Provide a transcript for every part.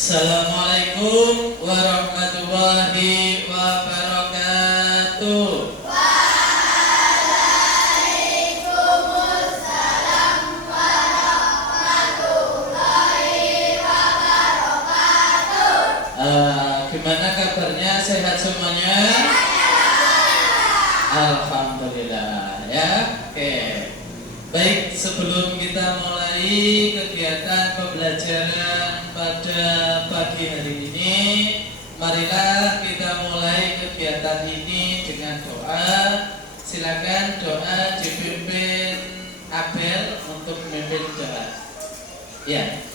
Assalamualaikum warahmatullahi wabarakatuh. Waalaikumsalam warahmatullahi wabarakatuh. Gimana kabarnya? Sehat semuanya? Alhamdulillah ya. Oke. Baik, sebelum kita mulai kegiatan pembelajaran pada pagi hari ini, marilah kita mulai kegiatan ini dengan doa. Silakan doa dipimpin Abel untuk memimpin doa. Ya.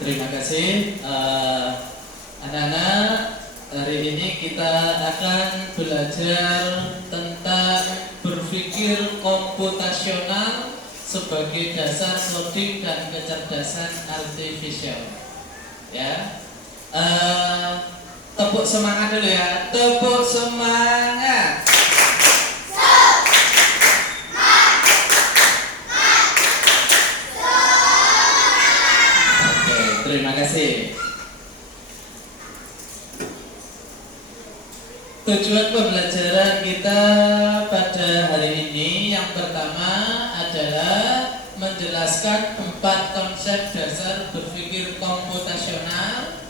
Terima kasih anak-anak. Hari ini kita akan belajar tentang berpikir komputasional sebagai dasar coding dan kecerdasan artifisial. Ya, tepuk semangat dulu ya. Tepuk semangat. Terima kasih. Tujuan pembelajaran kita pada hari ini yang pertama adalah menjelaskan 4 konsep dasar berpikir komputasional.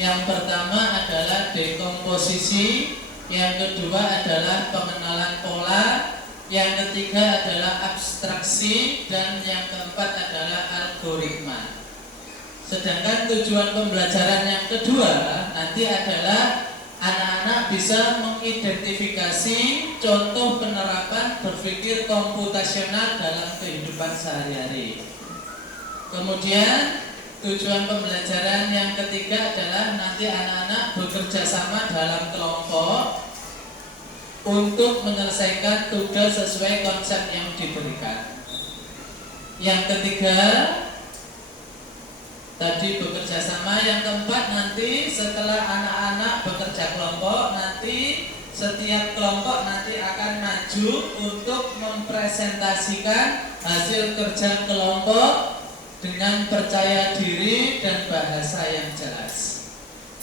Yang pertama adalah dekomposisi, yang kedua adalah pengenalan pola, yang ketiga adalah abstraksi, dan yang keempat adalah algoritma. Sedangkan tujuan pembelajaran yang kedua nanti adalah anak-anak bisa mengidentifikasi contoh penerapan berpikir komputasional dalam kehidupan sehari-hari. Kemudian tujuan pembelajaran yang ketiga adalah nanti anak-anak bekerja sama dalam kelompok untuk menyelesaikan tugas sesuai konsep yang diberikan. Yang ketiga tadi bekerja sama. Yang keempat nanti setelah anak-anak bekerja kelompok, nanti setiap kelompok nanti akan maju untuk mempresentasikan hasil kerja kelompok dengan percaya diri dan bahasa yang jelas.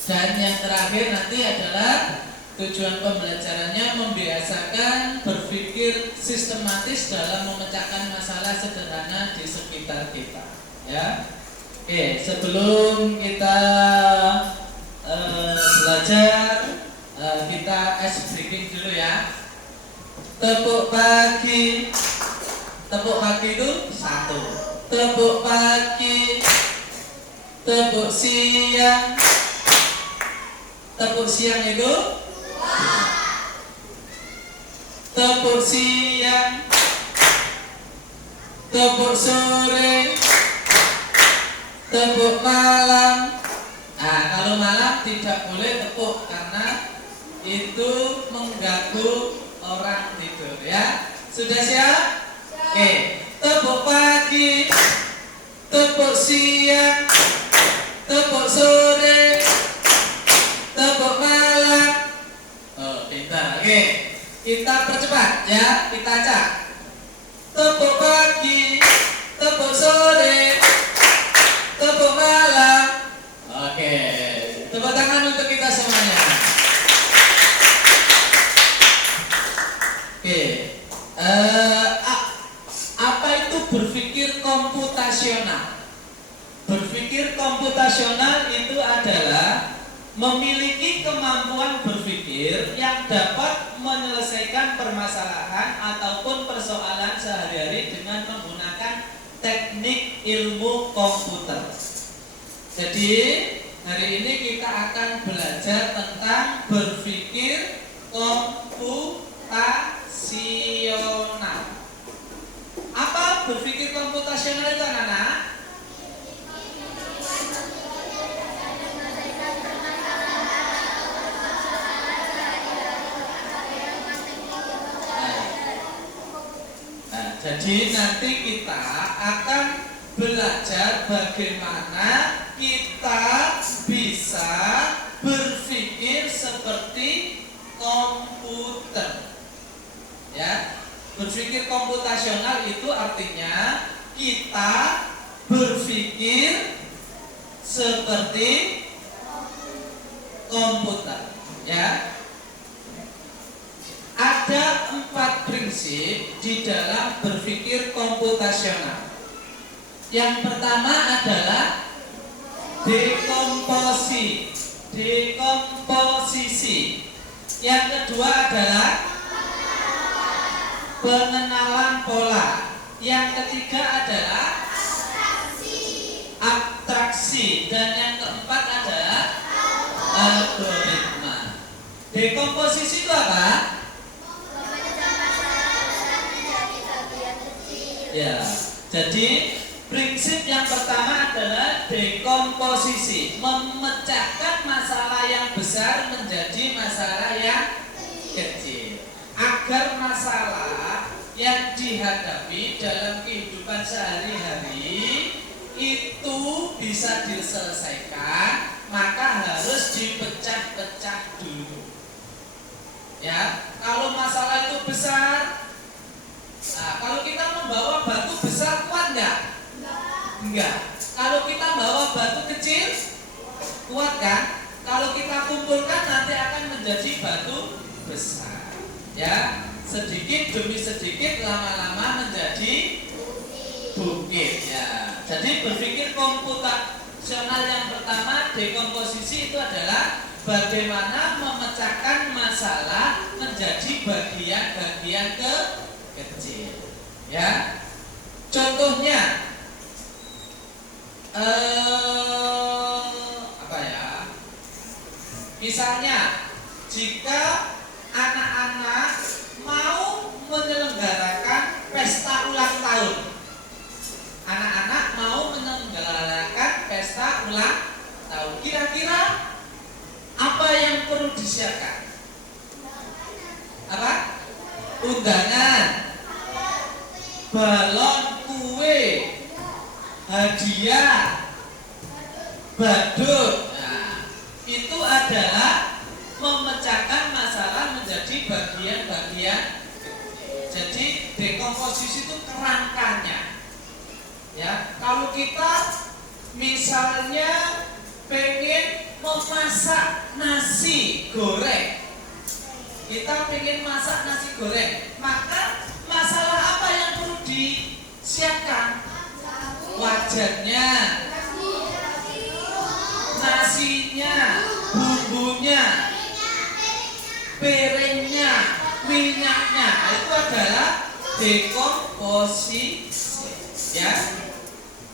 Dan yang terakhir nanti adalah tujuan pembelajarannya membiasakan berpikir sistematis dalam memecahkan masalah sederhana di sekitar kita. Ya. Oke, sebelum kita belajar, kita ice breaking dulu ya. Tepuk pagi. Tepuk pagi itu 1. Tepuk pagi. Tepuk siang. Tepuk siang itu 2. Tepuk siang. tepuk sore, tepuk malam. Nah, kalau malam tidak boleh tepuk karena itu mengganggu orang tidur ya. Sudah siap? Oke. Tepuk pagi, tepuk siang, tepuk sore, tepuk malam. Oh, pintar. Oke. Kita percepat ya, kita acak. Tepuk pagi, tepuk sore, tepuk malam. Oke, tepuk tangan untuk kita semuanya. Oke, apa itu berpikir komputasional? Berpikir komputasional itu adalah memiliki kemampuan berpikir yang dapat menyelesaikan permasalahan ataupun persoalan sehari-hari dengan menggunakan teknik ilmu komputer. Jadi hari ini kita akan belajar tentang berpikir komputasional. Apa berpikir komputasional itu anak-anak? Jadi nanti kita akan belajar bagaimana kita bisa berpikir seperti komputer. Ya, berpikir komputasional itu artinya kita berpikir seperti komputer. Ya. Ada 4 prinsip di dalam berpikir komputasional. Yang pertama adalah dekomposisi. Yang kedua adalah pengenalan pola. Yang ketiga adalah abstraksi. Dan yang keempat adalah algoritma. Dekomposisi itu apa? Ya, jadi prinsip yang pertama adalah dekomposisi, memecahkan masalah yang besar menjadi masalah yang kecil, agar masalah yang dihadapi dalam kehidupan sehari-hari itu bisa diselesaikan, maka harus dipecah-pecah dulu. Ya, kalau masalah itu besar, nah, kalau kita membawa batu besar kuat nggak? Enggak. Kalau kita bawa batu kecil kuat kan? Kalau kita kumpulkan nanti akan menjadi batu besar. Ya, sedikit demi sedikit lama-lama menjadi bukit. Ya. Jadi berpikir komputasional yang pertama, dekomposisi, itu adalah bagaimana memecahkan masalah menjadi bagian-bagian kecil. Ya, contohnya apa ya? Misalnya, jika anak-anak mau menyelenggarakan pesta ulang tahun, anak-anak mau menyelenggarakan pesta ulang tahun, kira-kira apa yang perlu disiapkan? Apa? Undangan, balon, kue, hadiah, badut. Nah, itu adalah memecahkan masalah menjadi bagian-bagian. Jadi dekomposisi itu kerangkanya. Ya, kalau kita misalnya pengen memasak nasi goreng, kita pengen masak nasi goreng, maka masalah apa yang perlu disiapkan? Wajannya, nasinya, bumbunya, piringnya, minyaknya. Itu adalah dekomposisi. Ya,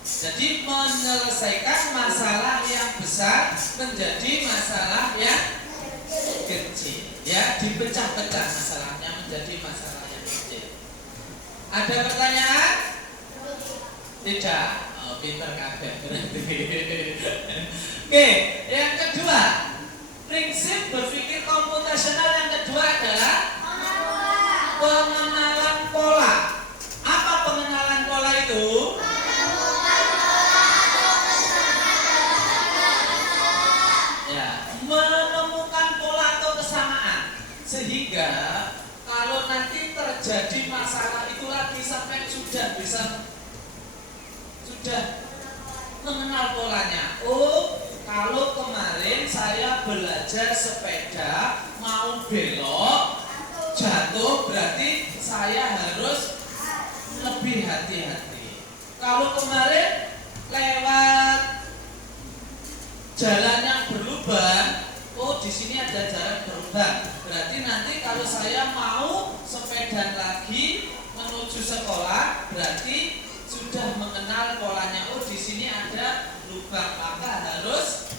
jadi menyelesaikan masalah yang besar menjadi masalah yang kecil. Ya, dipecah-pecah masalahnya menjadi masalah yang kecil. Ada pertanyaan? Tidak. Oh, pinter kabeh berarti. Oke, yang kedua, prinsip berpikir komputasional yang kedua adalah pengenalan pola. Apa pengenalan pola itu? Ya, menemukan pola atau kesamaan. Sehingga kalau nanti terjadi masalah itu lagi sampai sudah mengenal polanya. Oh, kalau kemarin saya belajar sepeda mau belok jatuh, berarti saya harus lebih hati-hati. Kalau kemarin lewat jalan yang berlubang, oh di sini ada jalan berlubang, berarti nanti kalau saya mau sepeda lagi menuju sekolah, berarti sudah mengenal polanya. Oh di sini ada lubang, maka harus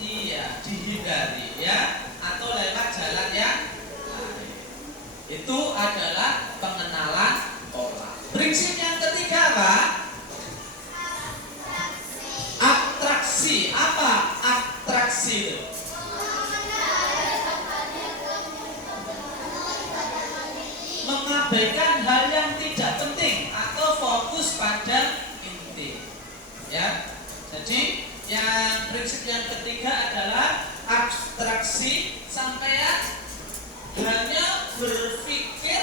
dihindari ya, atau lewat jalan yang lain. Itu adalah pengenalan pola. Prinsip yang ketiga apa? Abstraksi. Apa abstraksi itu? Mengabaikan hal yang tidak penting atau fokus pada inti. Ya. Jadi yang prinsip yang ketiga adalah abstraksi, sampai hanya berpikir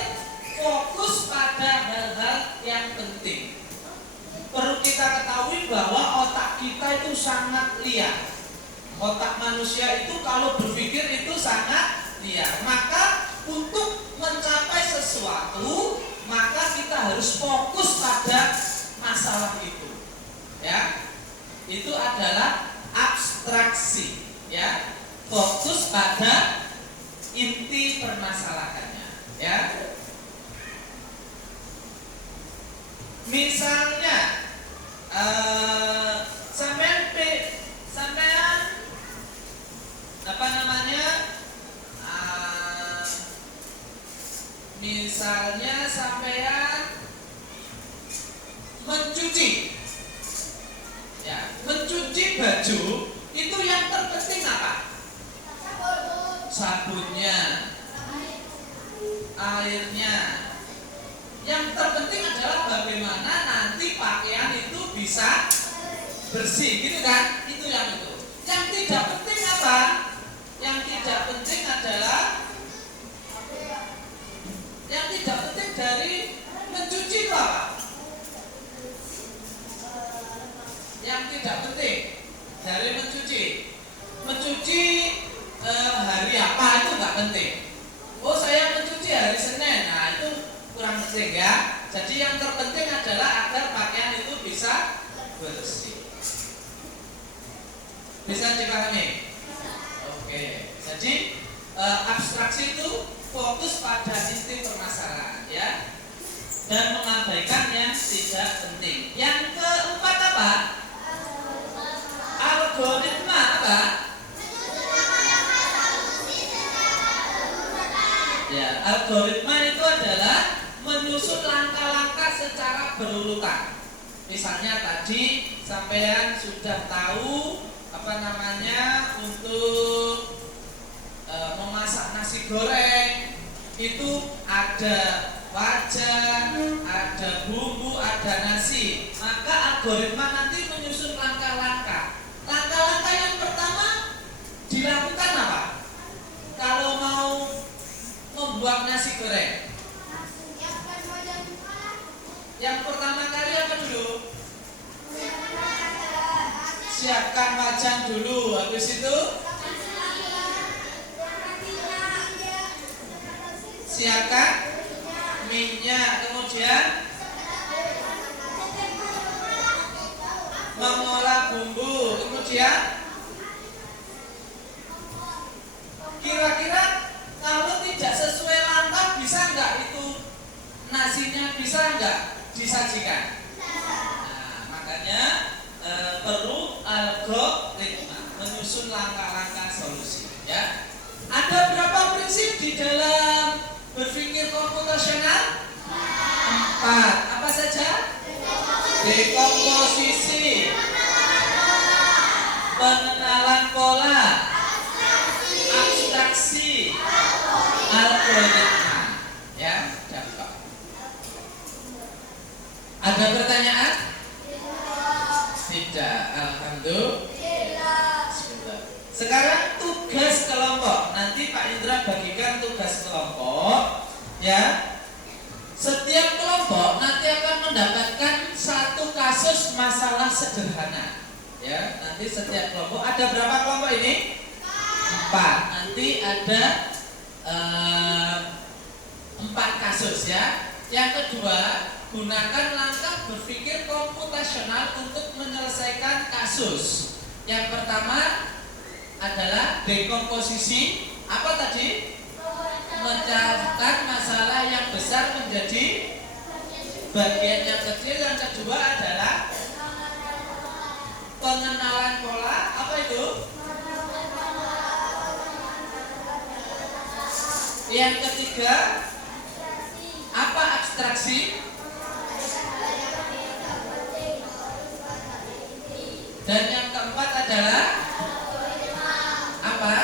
fokus pada hal-hal yang penting. Perlu kita ketahui bahwa otak kita itu sangat liar. Otak manusia itu kalau berpikir itu sangat liar. Maka untuk mencapai sesuatu, maka kita harus fokus pada masalah itu. Ya. Itu adalah abstraksi, ya. Fokus pada inti permasalahannya, ya. Misalnya sampean apa namanya? Misalnya sampean mencuci. Ya, mencuci baju itu yang terpenting apa? Sabunnya, airnya. Yang terpenting adalah bagaimana nanti pakaian itu bisa bersih, gitu kan? Itu yang itu. Yang tidak penting apa? Yang tidak penting adalah yang tidak penting dari mencuci itu apa? Yang tidak penting dari mencuci hari apa itu nggak penting. Oh saya mencuci hari Senin, nah itu kurang penting ya. Jadi yang terpenting adalah agar pakaian itu bisa bersih. Bisa dipahami? Oke. Jadi abstraksi itu fokus pada inti permasalahan, ya, dan mengabaikan yang tidak penting. Yang keempat apa? Algoritma apa? Ya, algoritma itu adalah menyusun langkah-langkah secara berurutan. Misalnya tadi sampean sudah tahu apa namanya untuk memasak nasi goreng itu ada wajan, ada bumbu, ada nasi. Maka algoritma nanti menyusun langkah-langkah. Langkah-langkah yang pertama dilakukan apa? Kalau mau membuat nasi goreng, yang pertama kali apa dulu? Siapkan wajan dulu. Habis itu siapkan minyak. Kemudian mengolah bumbu. Kemudian kira-kira kalau tidak sesuai langkah bisa nggak itu nasinya bisa nggak disajikan? Nah, makanya perlu algoritma, menyusun langkah-langkah solusi. Ya, ada berapa prinsip di dalam berpikir komputasional? 4. Apa saja? dekomposisi, pengenalan pola, abstraksi, algoritma. Ya, dampak. Ada pertanyaan? Tidak. Alhamdulillah. Sekarang tugas kelompok. Nanti Pak Indra bagikan tugas kelompok. Ya. Setiap kelompok nanti akan mendapatkan satu kasus masalah sederhana. Ya, nanti setiap kelompok ada berapa kelompok ini? 4. Nanti ada 4 kasus ya. Yang kedua, gunakan langkah berpikir komputasional untuk menyelesaikan kasus. Yang pertama adalah dekomposisi. Apa tadi? Mencatat masalah yang besar menjadi bagian yang kecil. Yang kedua adalah pengenalan pola. Apa itu? Yang ketiga, apa abstraksi? Dan yang keempat adalah apa?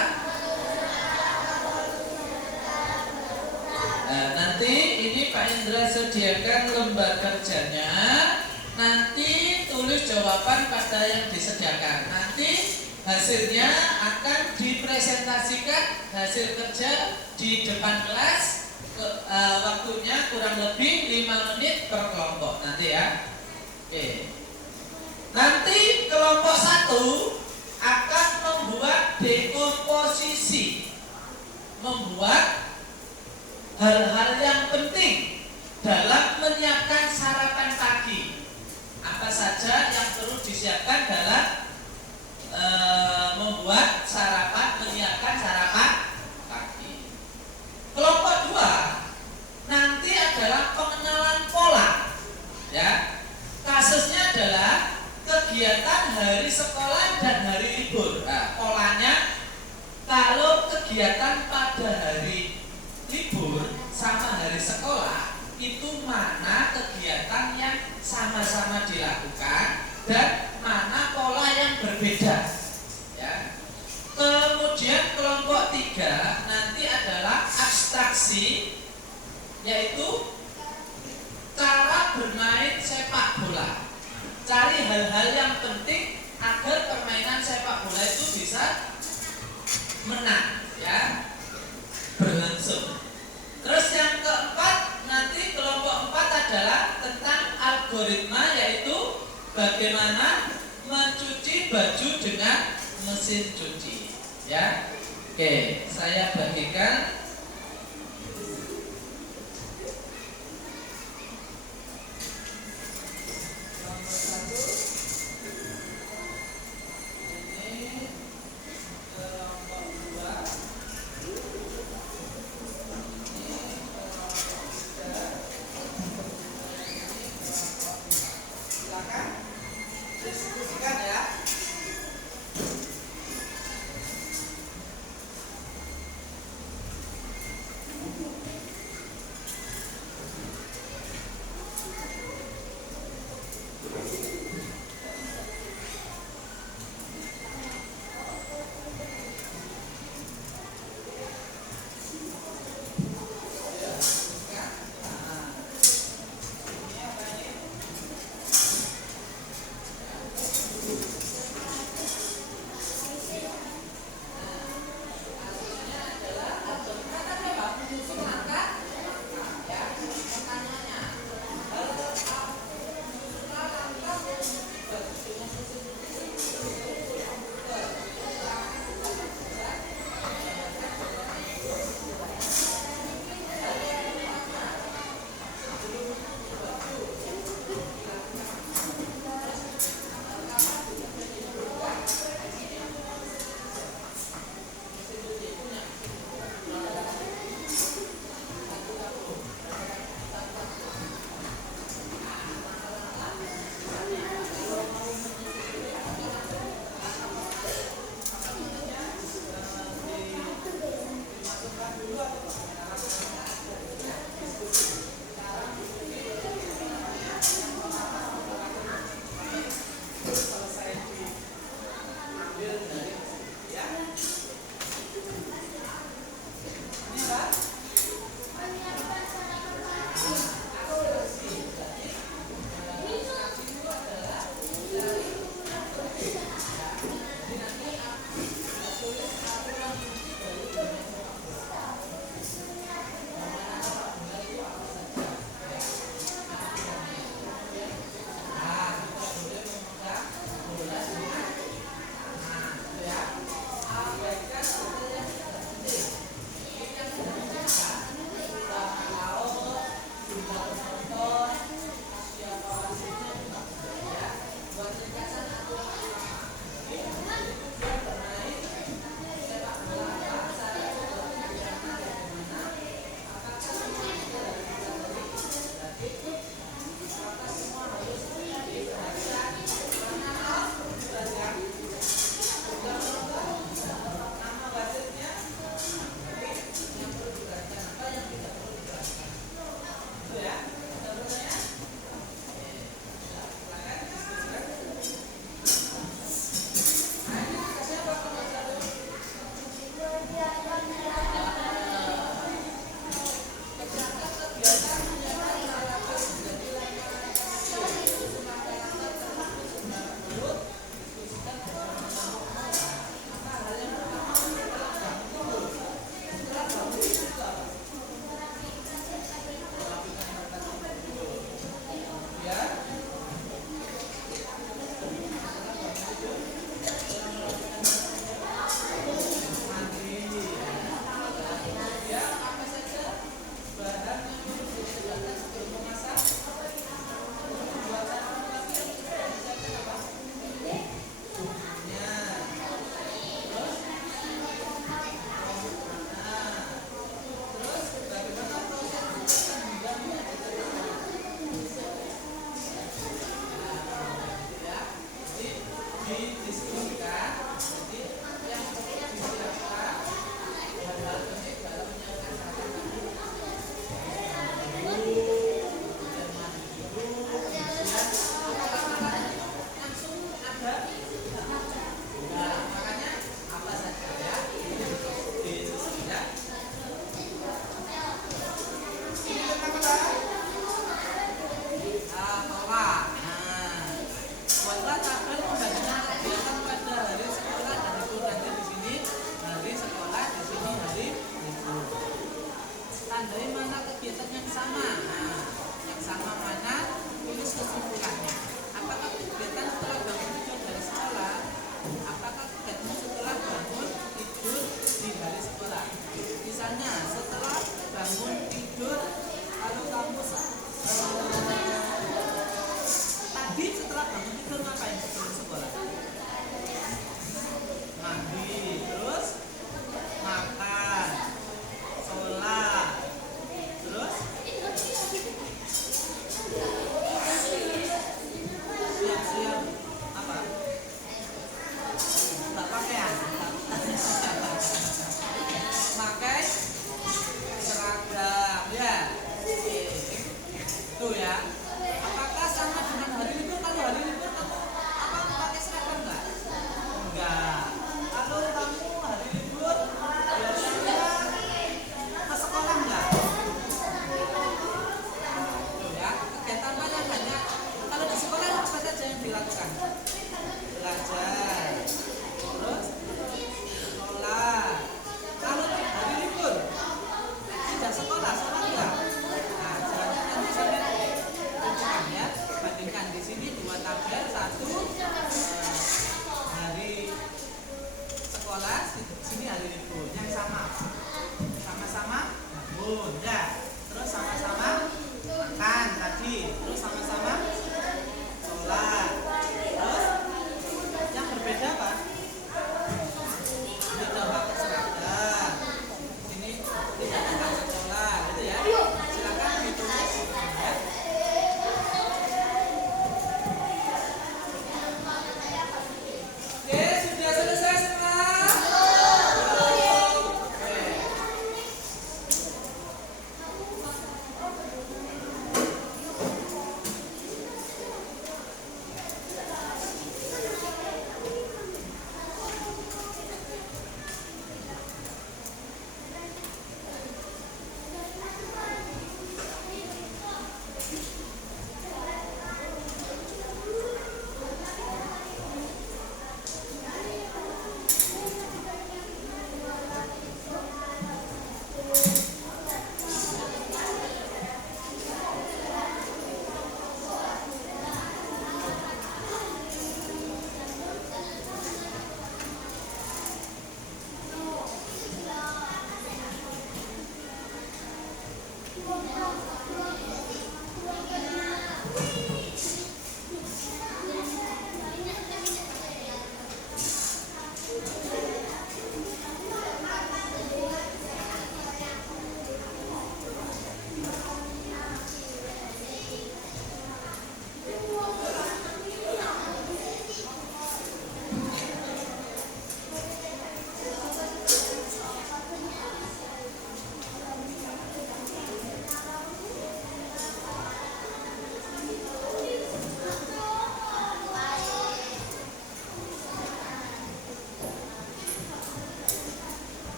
Nah, nanti ini Pak Indra sediakan lembar kerjanya. Nanti tulis jawaban pada yang disediakan. Nanti hasilnya akan dipresentasikan hasil kerja di depan kelas. Waktunya kurang lebih 5 menit per kelompok nanti ya. Oke. Nanti kelompok 1 akan membuat dekomposisi, membuat hal-hal yang penting dalam menyiapkan sarapan pagi. Apa saja yang perlu disiapkan dalam membuat sarapan, menyiapkan sarapan pagi. Kelompok 2 nanti adalah pengenalan pola. Ya. Kasusnya adalah kegiatan hari sekolah dan hari libur. Nah, polanya kalau kegiatan pada hari libur sama hari sekolah itu mana kegiatan yang sama-sama dilakukan dan mana pola yang berbeda. Ya. Kemudian kelompok 3 nanti adalah abstraksi, yaitu cara bermain sepak bola. Cari hal-hal yang penting agar permainan sepak bola itu bisa menang, ya, berlangsung. Terus yang keempat, nanti kelompok 4 adalah tentang algoritma, yaitu bagaimana mencuci baju dengan mesin cuci. Ya, oke, saya bagikan.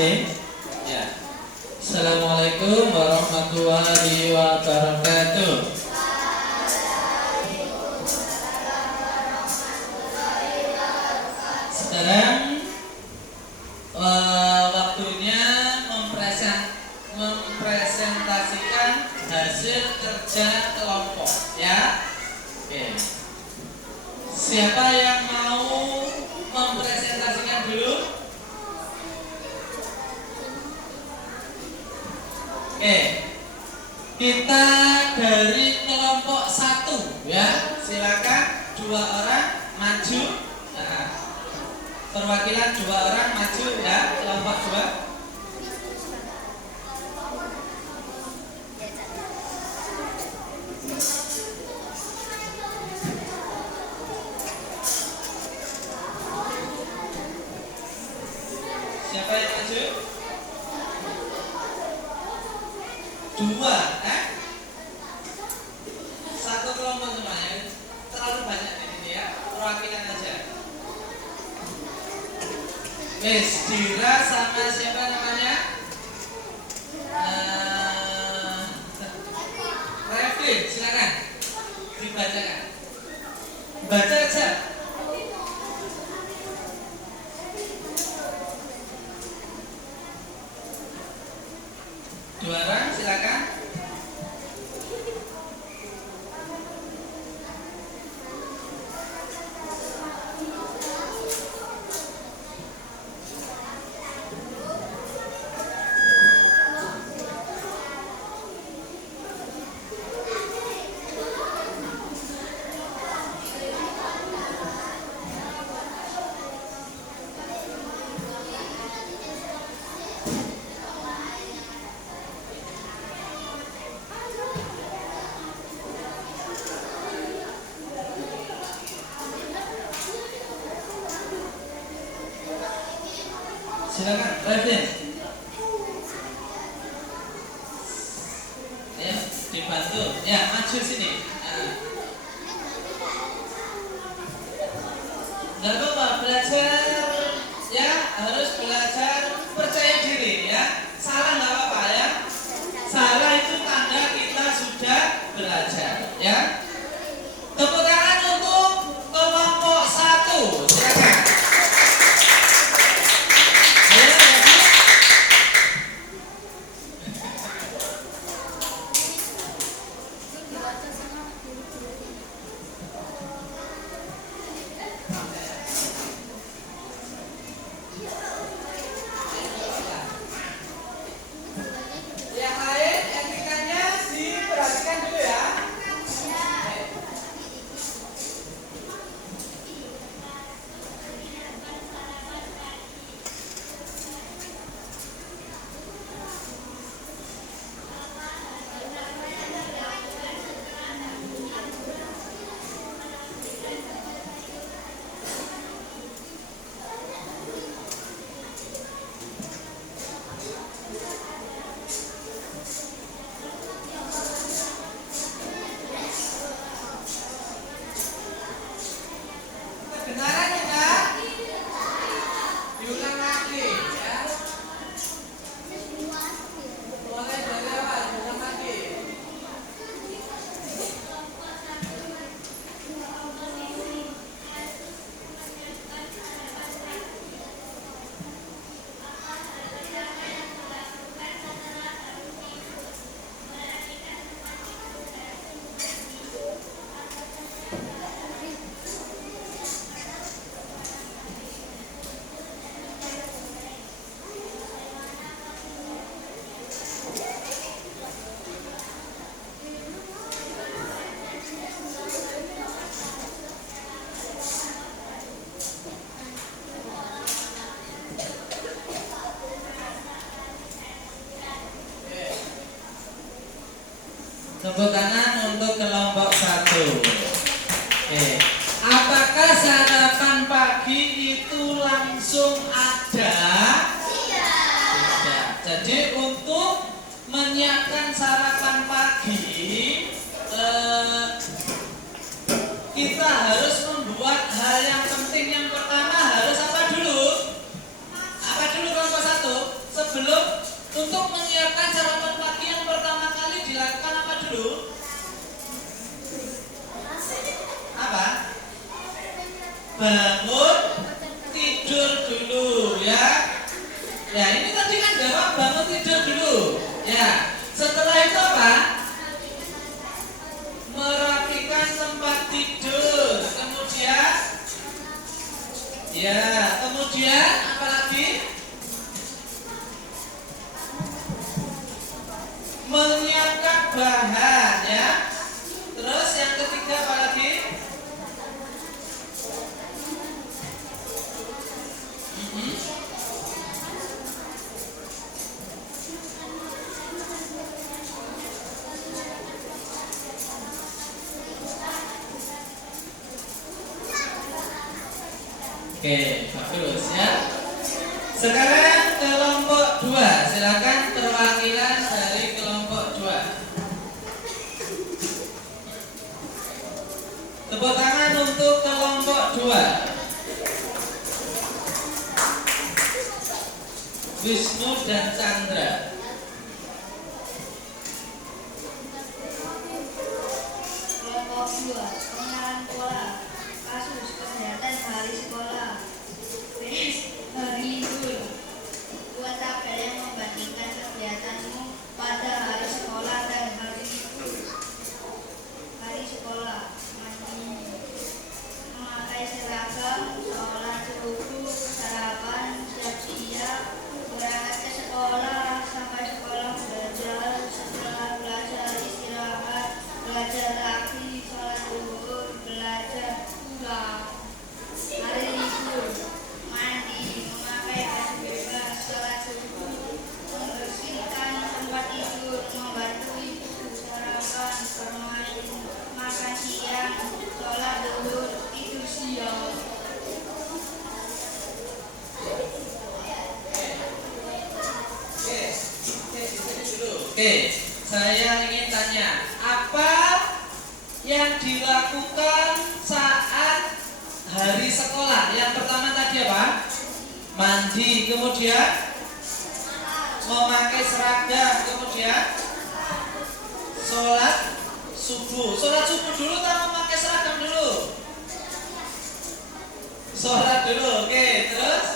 Oke. Ya. Assalamualaikum warahmatullahi wabarakatuh. Sekarang waktunya mempresentasikan hasil kerja kelompok, ya. Oke. Siapa yang mau mempresentasikan dulu? Oke. Kita dari kelompok 1, ya. Silakan 2 orang maju. Nah, perwakilan 2 orang maju, ya, kelompok 2. Siapa yang maju? 2, satu kelompok semuanya. Terlalu banyak di sini, ya. Perwakilan aja. Dira sama siapa namanya? Revin, silakan dibacakan. Baca aja. Dua orang, silakan. Silakan, Revin. Ya, dibantu. Ya, maju sini. Nggak apa-apa, belajar, ya, harus belajar percaya diri, ya. Salah nggak apa-apa, ya. Salah itu tanda kita sudah belajar, ya. Tepuk tangan untuk kelompok 1. Silakan. Yang lain etikanya diperhatikan dulu, ya. Kedengaran enggak? Diulang lagi, ya. Mulai dari awal, diulang lagi. Tepuk tangan untuk kelompok 1. Oke. Apakah sarapan pagi itu langsung ada? Tidak. Jadi untuk menyiapkan sarapan pagi, kita harus membuat hal yang penting. Yang pertama harus apa dulu? Apa dulu kelompok 1? bangun tidur dulu ya. Ya ini tadi kan jawab bangun tidur dulu. Ya setelah itu apa? Merapikan tempat tidur. Kemudian ya, kemudian apa lagi? Menyiapkan bahan ya. Terus yang ketiga apa lagi? Oke, bagus ya. Sekarang kelompok 2, silakan perwakilan dari kelompok 2. Tepuk tangan untuk kelompok 2. Wisnu dan Chandra. Kelompok 2, pengenalan pola kasus kesehatan hari sekolah. Hari libur. Buat tabel yang membandingkan kegiatanmu pada hari sekolah dan hari libur. Hari sekolah, mandi, memakai seragam, sholat subuh, sarapan, siap-siap, berangkat ke sekolah, sampai sekolah belajar, setelah belajar istirahat, belajar lagi, sholat zuhur, belajar pulang. Hari libur, mandi, memakai baju bebas, sholat subuh, membersihkan tempat tidur, membantu ibu, sarapan, bermain, makan siang, sholat zuhur, tidur siang. Oke, saya ingin tanya, apa yang dilakukan saat hari sekolah? Yang pertama tadi apa? Mandi, kemudian memakai seragam, kemudian sholat subuh. Sholat subuh dulu atau memakai seragam dulu? Sholat dulu, oke. Terus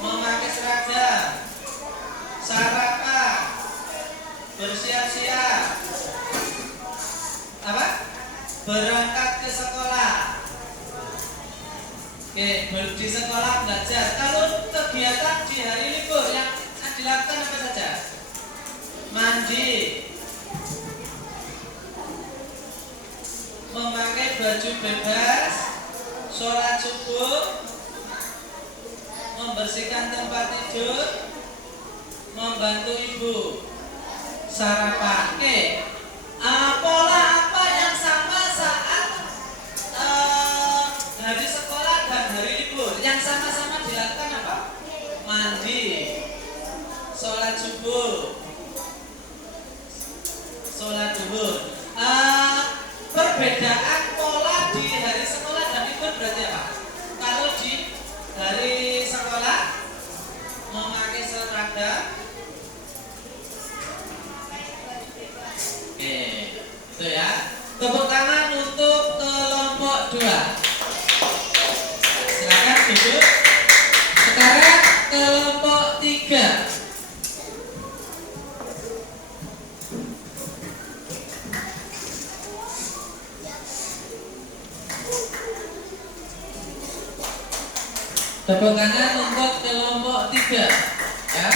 memakai seragam, sarapan, bersiap-siap, apa? Berangkat ke sekolah. Oke, di sekolah belajar. Kalau kegiatan di hari libur yang dilakukan apa saja? Mandi, memakai baju bebas, sholat subuh, membersihkan tempat tidur, membantu ibu, sarapan. Oke, pola apa yang sama saat hari sekolah dan hari libur? Yang sama-sama dilakukan apa? Mandi, sholat subuh, sholat zuhur. Perbedaan pola di hari sekolah dan libur berarti apa? Kalau di hari sekolah memakai seragam. Oke, itu ya. Tepuk tangan untuk kelompok 2. Silakan duduk. Sekarang kelompok 3. Tepuk tangan untuk kelompok 3 ya.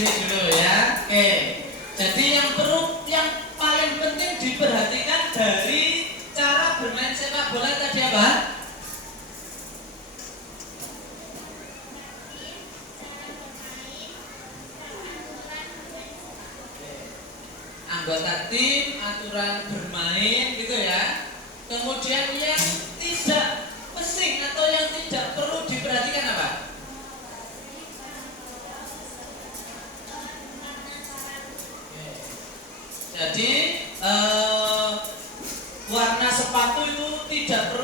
sini dulu ya. Oke. Jadi yang paling penting diperhatikan dari cara bermain sepak bola tadi apa? Anggota tim, aturan bermain gitu ya. Kemudian yang tidak penting atau yang tidak perlu diperhatikan apa? Jadi warna sepatu itu tidak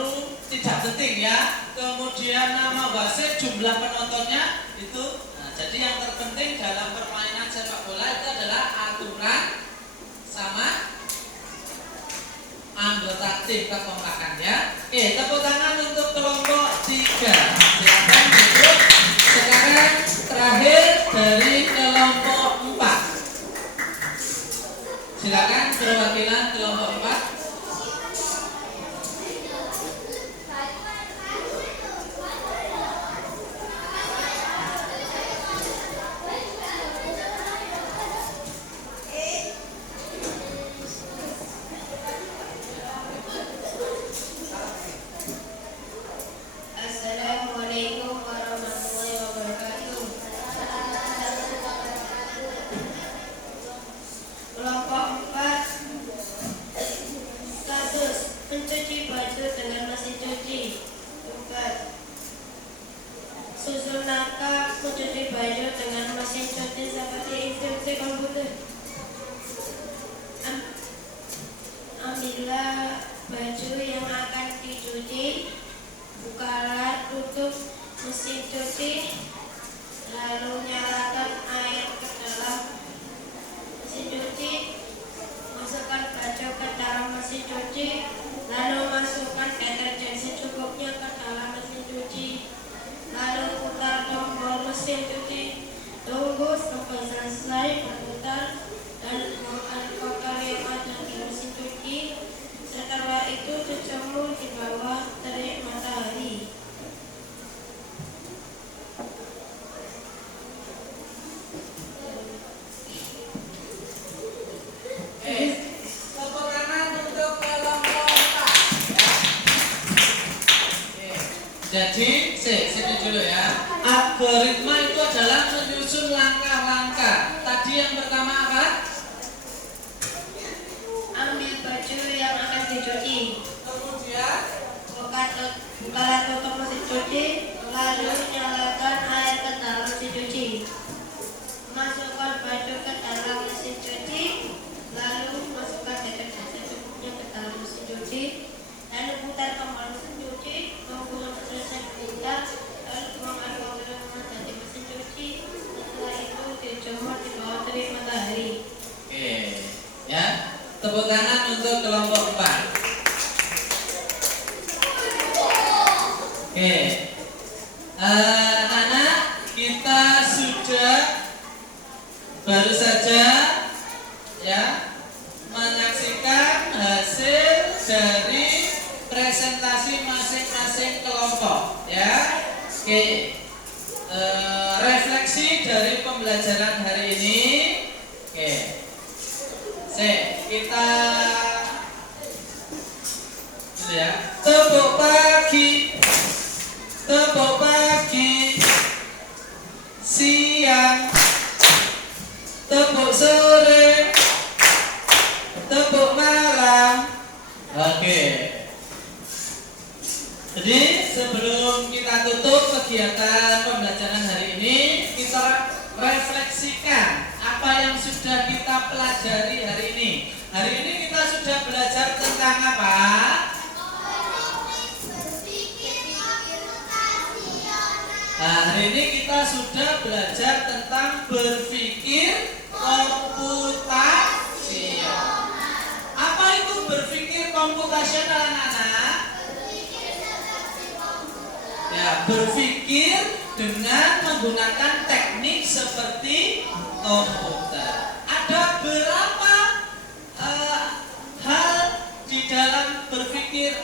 penting ya. Kemudian nama wasit, jumlah penontonnya itu. Nah, jadi yang terpenting dalam permainan sepak bola itu adalah aturan sama anggota tim kekompakan ya. Oke, tepuk tangan untuk kelompok 3. Silakan duduk. Sekarang terakhir dari kelompok 4. Silakan perwakilan kelompok 4. Assalamualaikum warahmatullahi wabarakatuh. Kelompok 4. Kasus mencuci baju dengan mesin cuci. 4. Susun langkah mencuci baju dengan mesin cuci seperti instruksi komputer. Ambillah baju yang akan dicuci, bukalah tutup mesin cuci, lalu nyalakan air ke dalam mesin cuci, masukkan baju ke dalam mesin cuci, lalu masukkan deterjen secukupnya ke dalam mesin cuci, lalu putar tombol mesin cuci, tunggu sampai selesai berputar dan buangkan kotor yang ada di mesin cuci. Setelah itu dijemur di bawah terik matahari. Tepuk tangan untuk kelompok 4 ya. Jadi, sini dulu ya. Algoritma itu adalah menyusun langkah-langkah. Tadi yang pertama apa? Ambil baju yang akan dicuci. Kemudian Bukalah tutup mesin cuci, lalu nyalakan air ke dalam mesin cuci. Masukkan baju ke dalam mesin cuci, lalu masukkan deterjen secukupnya ke dalam mesin cuci, lalu putar tombol mesin cuci, tunggu sampai selesai berputar, lalu buang air kotor yang ada di mesin cuci. Setelah itu dijemur di bawah terik matahari. Oke, ya. Tepuk tangan untuk kelompok 4. Oke, anak-anak, kita sudah baru saja ya menyaksikan hasil dari presentasi masing-masing kelompok ya. Oke, refleksi dari pembelajaran hari ini. Oke, kita ya, tepuk pagi, siang, tepuk sore, tepuk malam. Oke. Jadi sebelum kita tutup kegiatan pembelajaran hari ini, kita refleksikan apa yang sudah kita pelajari hari ini. Hari ini kita sudah belajar tentang apa? Nah, hari ini kita sudah belajar tentang berpikir komputasional. Apa itu berpikir komputasional, anak-anak? Ya, berpikir dengan menggunakan teknik seperti komputer. Ada berapa hal di dalam berpikir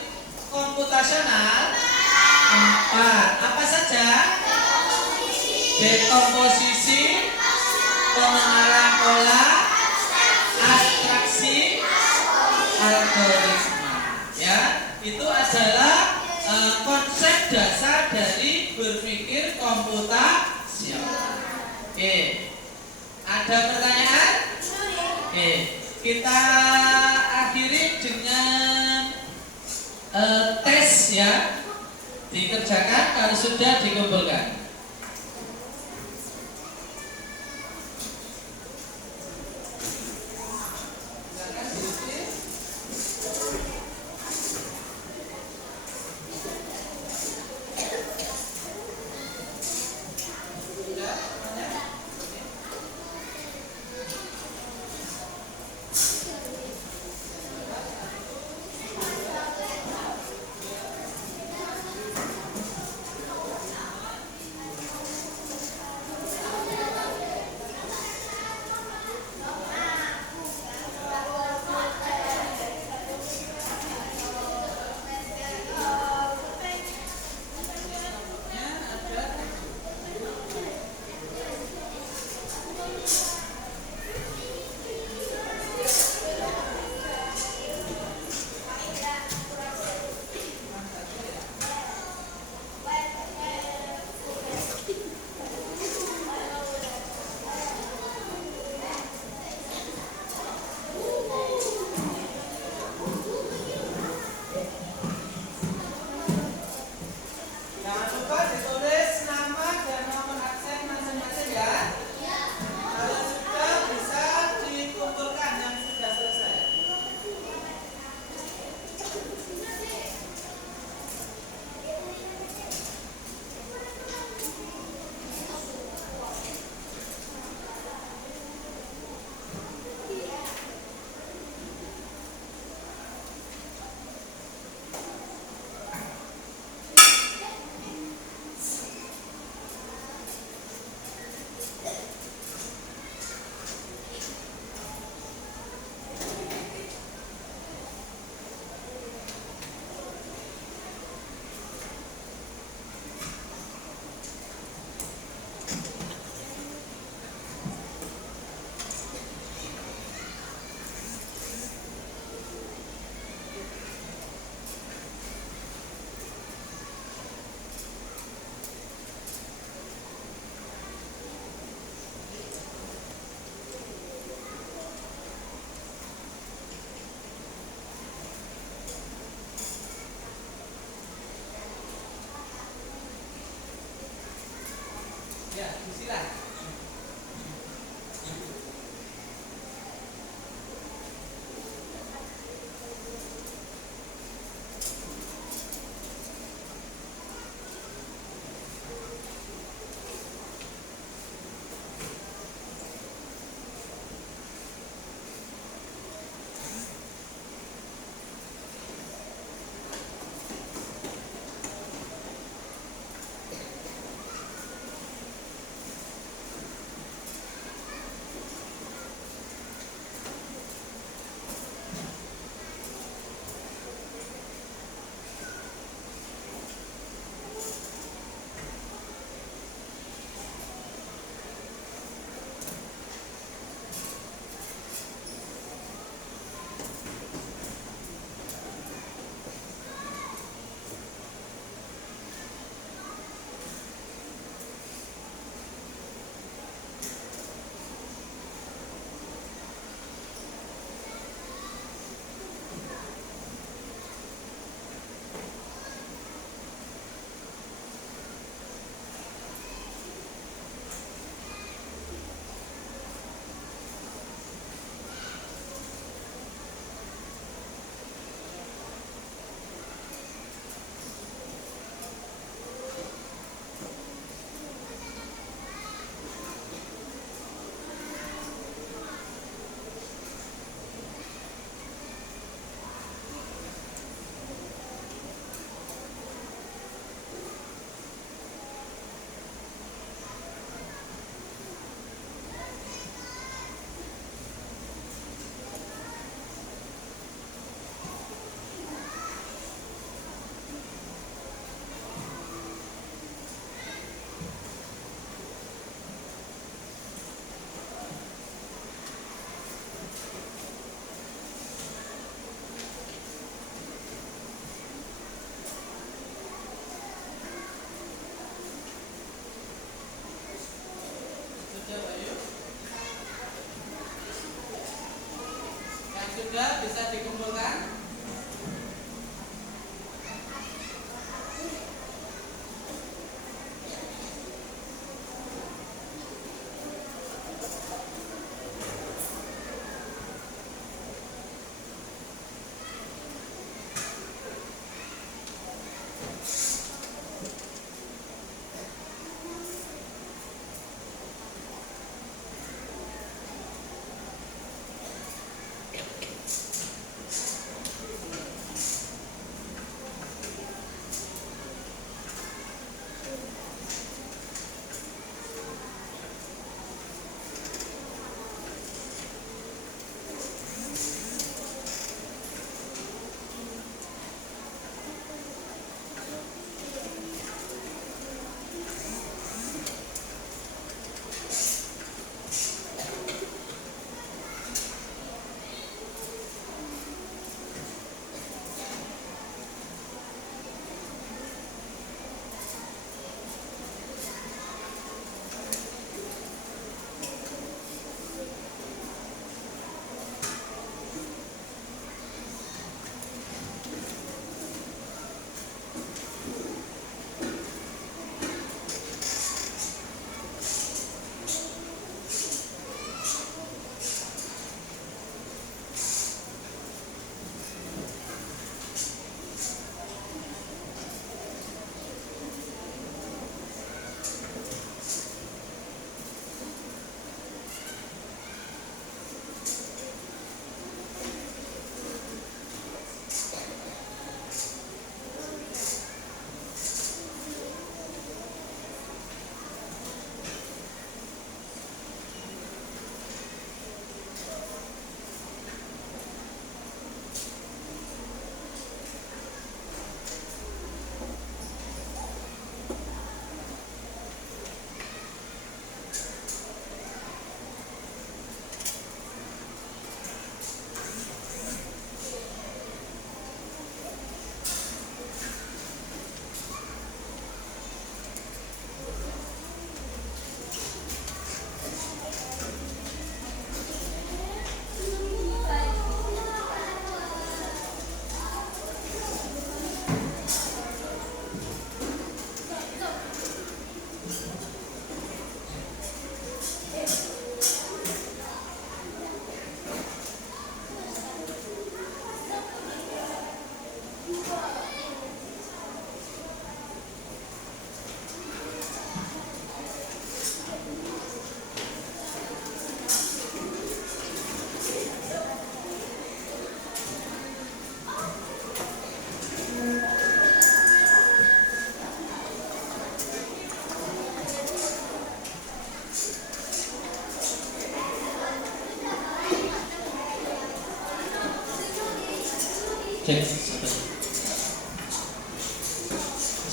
komputasional? 4. Apa saja? Dekomposisi, pengenalan pola, abstraksi, algoritma. Ya, itu adalah konsep dasar dari berpikir komputasional. Oke, ada pertanyaan? Oke, kita akhiri dengan tes ya, dikerjakan kalau sudah dikumpulkan. Ya, silakan.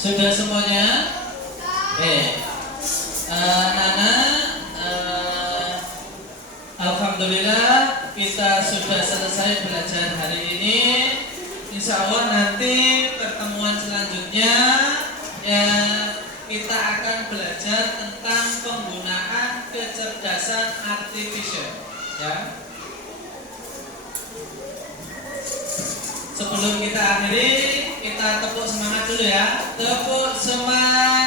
Sudah semuanya? Nana, alhamdulillah kita sudah selesai belajar hari ini. Insya Allah nanti pertemuan selanjutnya ya kita akan belajar tentang penggunaan kecerdasan artifisial. Ya. Sebelum kita akhiri, kita tepuk semangat dulu ya. Tepuk semangat.